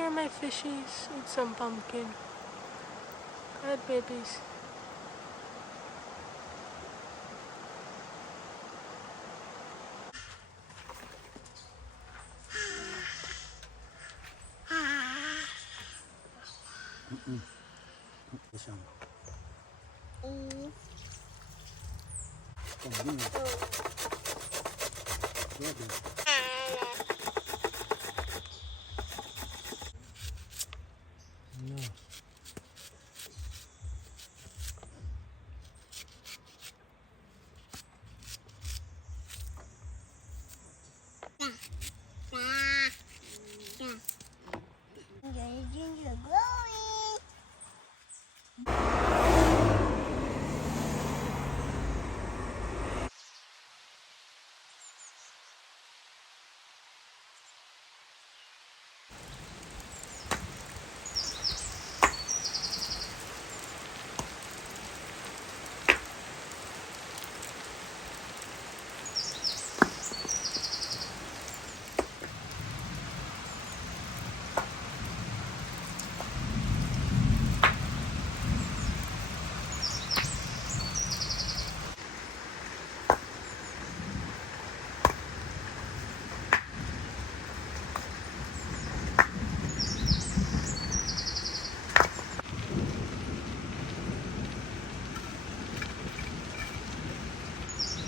Here are my fishies with some pumpkin. Good babies. Ginger glowing.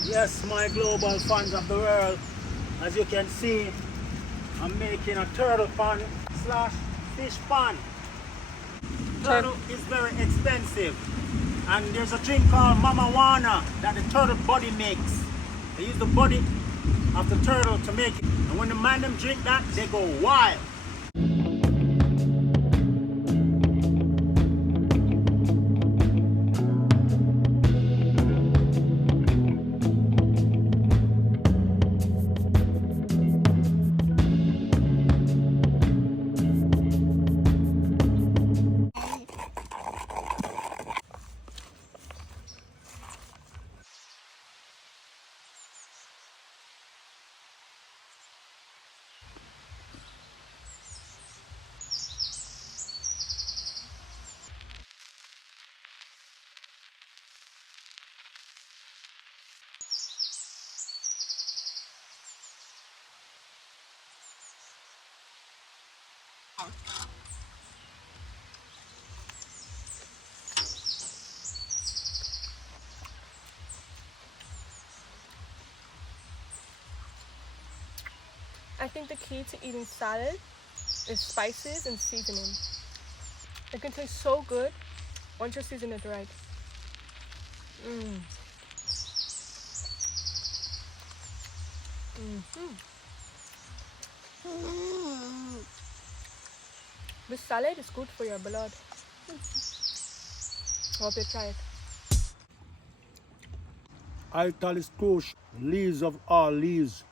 Yes, my global fans of the world, as you can see, I'm making a turtle pan slash fish pan. Turtle is very expensive, and there's a drink called marijuana that the turtle body makes. They use the body of the turtle to make it, and when the man them drink that, they go wild. I think the key to eating salad is spices and seasoning. It can taste so good once you season it right. This salad is good for your blood. Hope you try it. Altalis Kush, leaves of all leaves.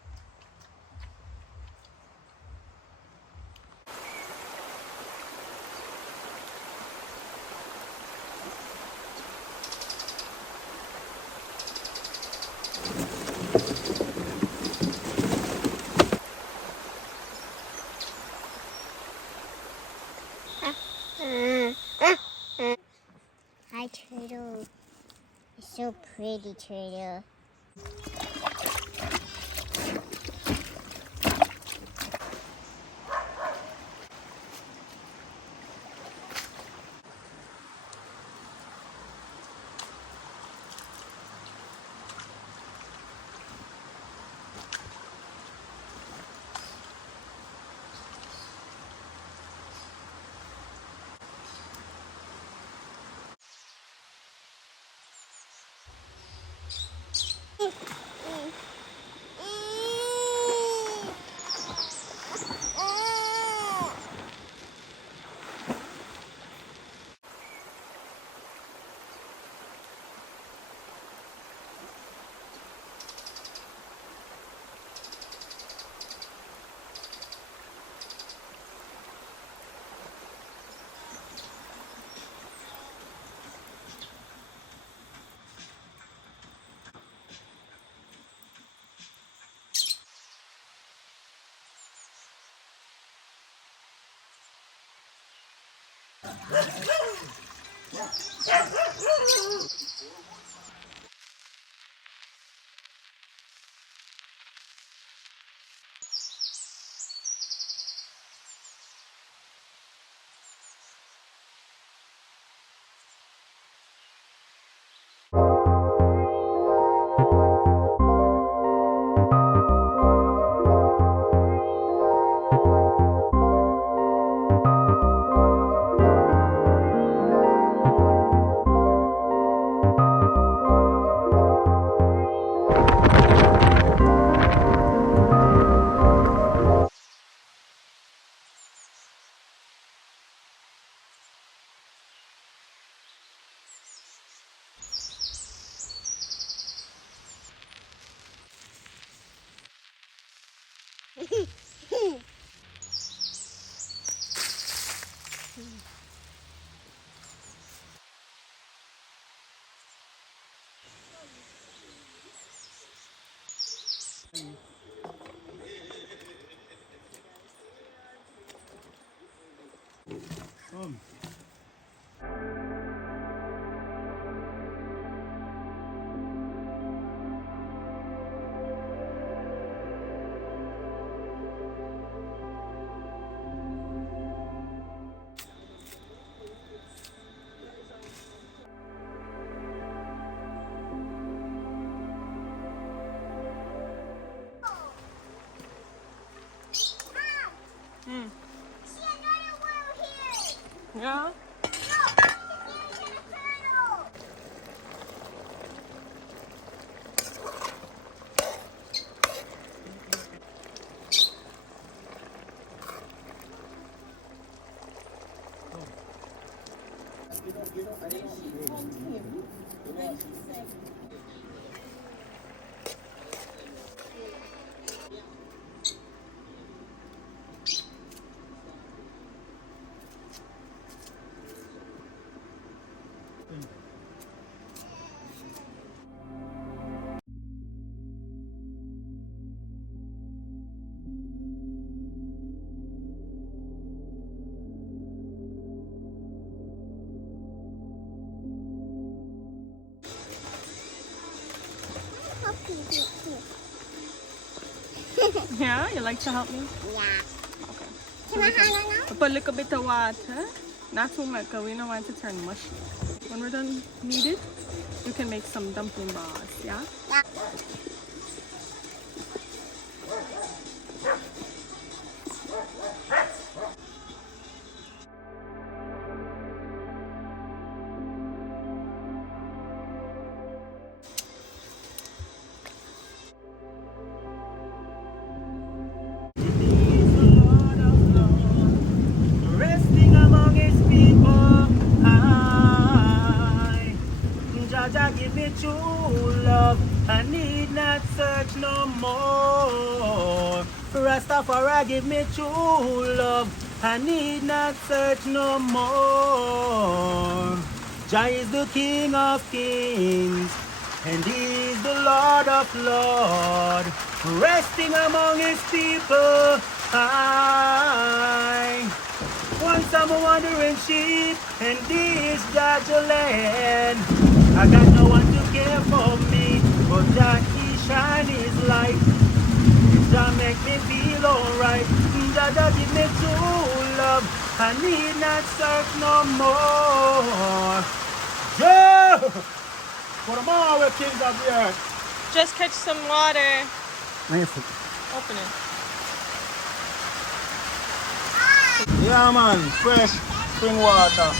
Hi, turtle. You're so pretty, turtle. See another one here. Yeah. Look, there's a turtle. Yeah, you like to help me? Yeah. Okay. Can I hang on now? I put a little bit of water, not too much, because we don't want it to turn mushy. When we're done kneaded, you can make some dumpling balls, yeah? Yeah. Resting among his people, I Jaja give me true love, I need not search no more. Rastafari give me true love, I need not search no more. Jah is the King of Kings, and He is the Lord of Lords. Resting among His people, I once I'm a wandering sheep, and this Jah land. I got no one to care for me, but Jah He shine His light. Jah make me feel alright. Jah give me true love. I need not search no more. Yeah! For the more kings of the earth. Just catch some water. Nice. Open it. Yeah man, fresh spring water.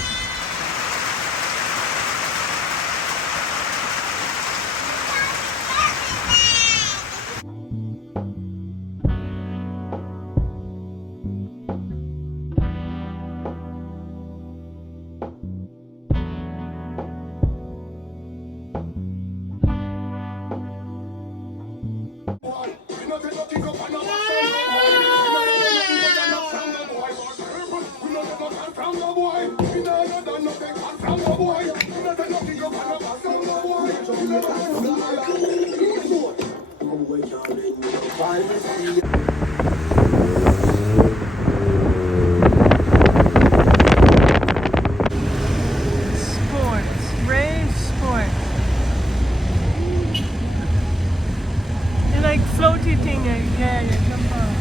watching again. Come on.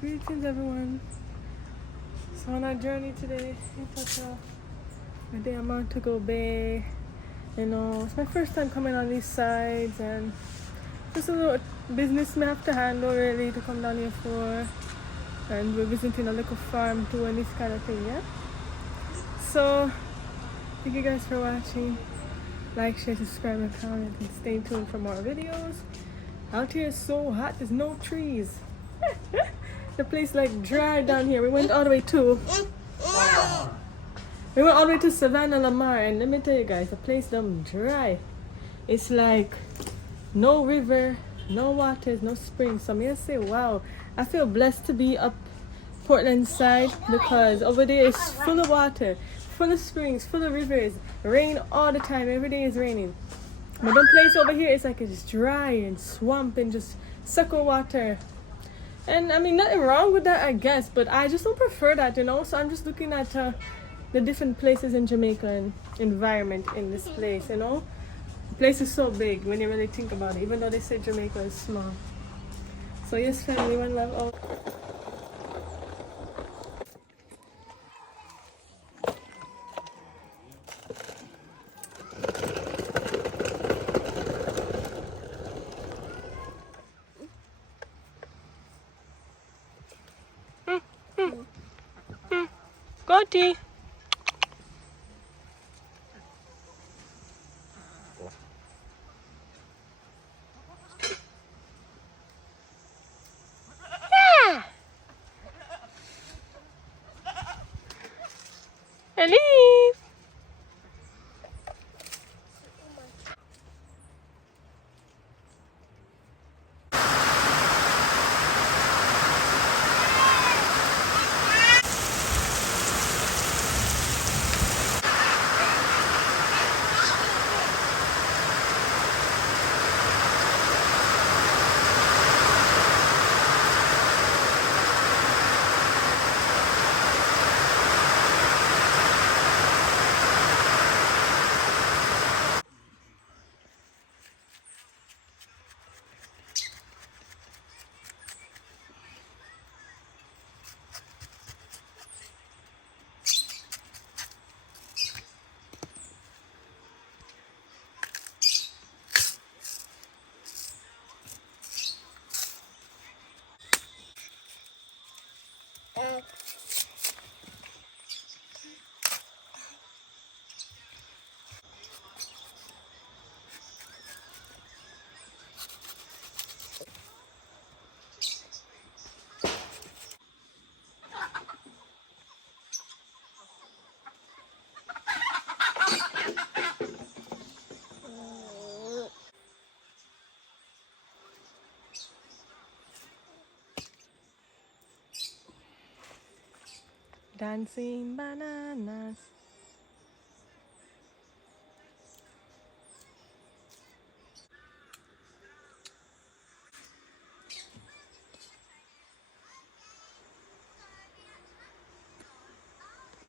Greetings, everyone. So on our journey today, it's a day I'm on to go Bay. You know, it's my first time coming on these sides, and just a little business me have to handle really to come down here for. And we're visiting a little farm too and this kind of thing, yeah? So, thank you guys for watching. Like, share, subscribe, and comment, and stay tuned for more videos. Out here is so hot, there's no trees. The place like dry down here. We went all the way to Savannah Lamar, and let me tell you guys, the place them dry. It's like no river, no waters, no springs. So I'm gonna say, wow, I feel blessed to be up Portland side, because over there is full of water, full of springs, full of rivers, rain all the time. Every day is raining. But the place over here is like it's dry and swamp and just sucker water. And I mean, nothing wrong with that, I guess, but I just don't prefer that, you know. So I'm just looking at the different places in Jamaica and environment in this place, you know. The place is so big when you really think about it, even though they say Jamaica is small. So yes, family, one love. Oh. Goatee. Yeah. Elise. Dancing bananas.